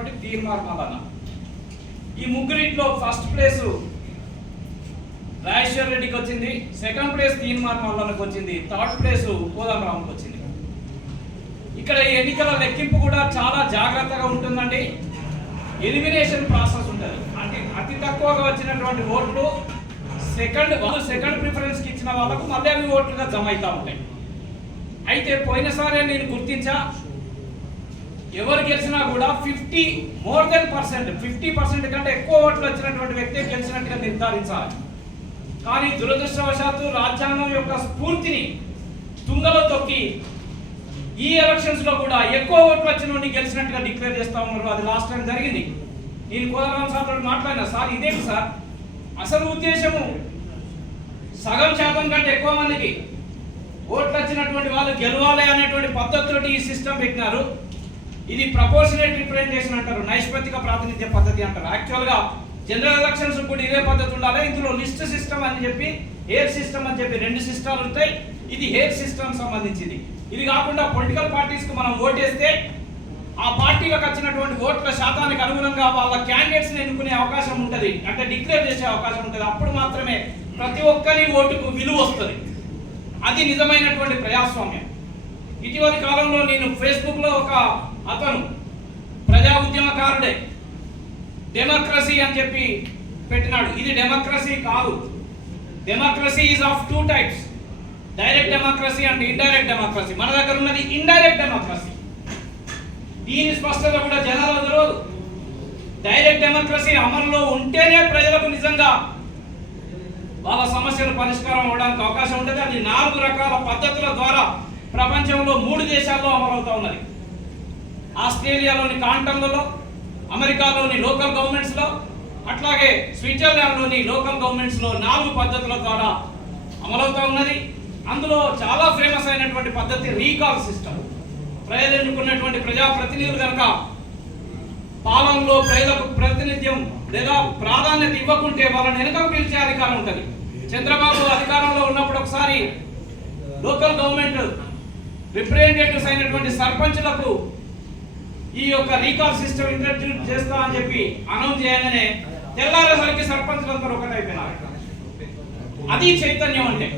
అయినటువంటి తీర్మార్ మల్లన్న. ఈ ముగ్గురిట్లో first place Rajeshwar రెడ్డికి వచ్చింది, సెకండ్ ప్లేస్ తీర్మార్ మల్లన్నకు వచ్చింది, థర్డ్ ప్లేస్ కోదండరాంకి వచ్చింది. ఇక్కడ ఈ ఎన్నికల లెక్కింపు కూడా చాలా జాగ్రత్తగా ఉంటుందండి. ఎలిమినేషన్ ప్రాసెస్ ఉంటుంది. అంటే అతి తక్కువగా వచ్చినటువంటి ఓట్లు సెకండ్ ప్రిఫరెన్స్కి ఇచ్చిన వాళ్ళకు మళ్ళీ అవి ఓట్లుగా జమ అవుతూ ఉంటాయి. అయితే పోయినసారి నేను గుర్తించా, ఎవరు గెలిచినా కూడా 50% కంటే ఎక్కువ ఓట్లు వచ్చినటువంటి వ్యక్తి గెలిచినట్టుగా నిర్ధారించాలి. కానీ దురదృష్టవశాత్తు రాజ్యాంగం యొక్క స్ఫూర్తిని తుంగలో తొక్కి ఈ ఎలక్షన్స్ లో కూడా ఎక్కువ ఓట్లు వచ్చిన వాడిని గెలిచినట్టుగా డిక్లేర్ చేస్తా ఉన్నారు. అది లాస్ట్ టైం జరిగింది. నేను కోదండరాం సార్ తోటి మాట్లాడినా, సార్ ఇదేంటి సార్, అసలు ఉద్దేశము సగం శాతం కంటే ఎక్కువ మందికి ఓట్లు వచ్చినటువంటి వాళ్ళు గెలవాలి అనేటువంటి పద్ధతితోటి ఈ సిస్టమ్ పెట్టినారు. ఇది ప్రపోర్షనేట్ రిప్రజెంటేషన్ అంటారు, నైష్పత్తిక ప్రాతినిధ్య పద్ధతి అంటారు. యాక్చువల్గా జనరల్ ఎలక్షన్స్ కూడా ఇదే పద్ధతి ఉండాలి. ఇందులో లిస్ట్ సిస్టమ్ అని చెప్పి హెయిర్ సిస్టమ్ అని చెప్పి రెండు సిస్టమ్లు ఉంటాయి. ఇది హెయిర్ సిస్టమ్ సంబంధించింది. ఇది కాకుండా పొలిటికల్ పార్టీస్కి మనం ఓటేస్తే ఆ పార్టీలకు వచ్చినటువంటి ఓట్ల శాతానికి అనుగుణంగా వాళ్ళ క్యాండిడేట్స్ని ఎన్నుకునే అవకాశం ఉంటుంది, అంటే డిక్లేర్ చేసే అవకాశం ఉంటుంది. అప్పుడు మాత్రమే ప్రతి ఒక్కరి ఓటుకు విలువ వస్తుంది. అది నిజమైనటువంటి ప్రజాస్వామ్యం. ఇటీవలి కాలంలో నేను ఫేస్బుక్లో ఒక అతను ప్రజా ఉద్యమకారుడే డెమోక్రసీ అని చెప్పి పెట్టినాడు. ఇది డెమోక్రసీ కాదు. Democracy is of two types, direct democracy and indirect democracy. మన దగ్గర ఉన్నది ఇండైరెక్ట్ డెమోక్రసీ. దీని స్పష్టత కూడా జనాలు తెలియదు. డైరెక్ట్ డెమోక్రసీ అమలులో ఉంటేనే ప్రజలకు నిజంగా వాళ్ళ సమస్యలు పరిష్కారం అవడానికి అవకాశం ఉంటుంది. అది 4 రకాల పద్ధతుల ద్వారా ప్రపంచంలో 3 దేశాల్లో అమలవుతా ఉన్నది. ఆస్ట్రేలియాలోని కాంటన్లలో, అమెరికాలోని లోకల్ గవర్నమెంట్స్లో, అట్లాగే స్విట్జర్లాండ్లోని లోకల్ గవర్నమెంట్స్లో 4 పద్ధతుల ద్వారా అమలవుతా ఉన్నది. అందులో చాలా ఫేమస్ అయినటువంటి పద్ధతి రీకాల్ సిస్టమ్. ప్రజలు ఎన్నుకున్నటువంటి ప్రజాప్రతినిధులు కనుక పాలనలో ప్రజలకు ప్రాతినిధ్యం లేదా ప్రాధాన్యత ఇవ్వకుంటే వాళ్ళని వెనుకకు పిలిచే అధికారం ఉంటుంది. చంద్రబాబు అధికారంలో ఉన్నప్పుడు ఒకసారి లోకల్ గవర్నమెంట్ రిప్రజెంటేటివ్స్ అయినటువంటి సర్పంచ్లకు ఈ యొక్క రీకాల్ సిస్టమ్ ఇంట్రడ్యూస్ చేస్తా అని చెప్పి అనౌన్స్ చేయగానే తెల్లారేసరికి సర్పంచ్లందరూ ఒకటైపోయినారు. అది చైతన్యం అంటే.